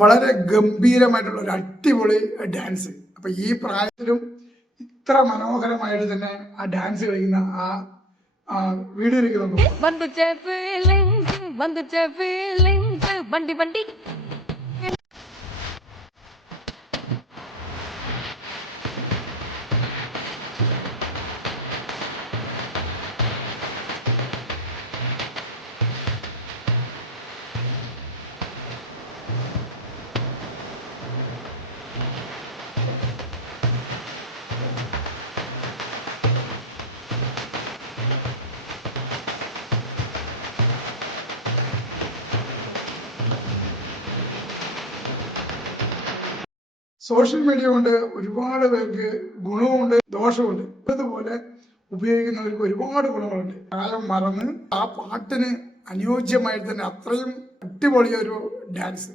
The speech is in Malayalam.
വളരെ ഗംഭീരമായിട്ടുള്ള ഒരു അടിപൊളി ഡാൻസ്. അപ്പൊ ഈ പ്രായത്തിലും ഇത്ര മനോഹരമായിട്ട് തന്നെ ആ ഡാൻസ് കളിക്കുന്ന ആ വീഡിയോയിലേക്ക് നോക്കും. വണ്ടി വണ്ടി സോഷ്യൽ മീഡിയ കൊണ്ട് ഒരുപാട് പേർക്ക് ഗുണവുമുണ്ട് ദോഷവുമുണ്ട്. അതുപോലെ ഉപയോഗിക്കുന്നവർക്ക് ഒരുപാട് ഗുണങ്ങളുണ്ട്. കാലം മറന്ന് ആ പാട്ടിന് അനുയോജ്യമായിട്ട് തന്നെ അത്രയും അടിപൊളിയൊരു ഡാൻസ്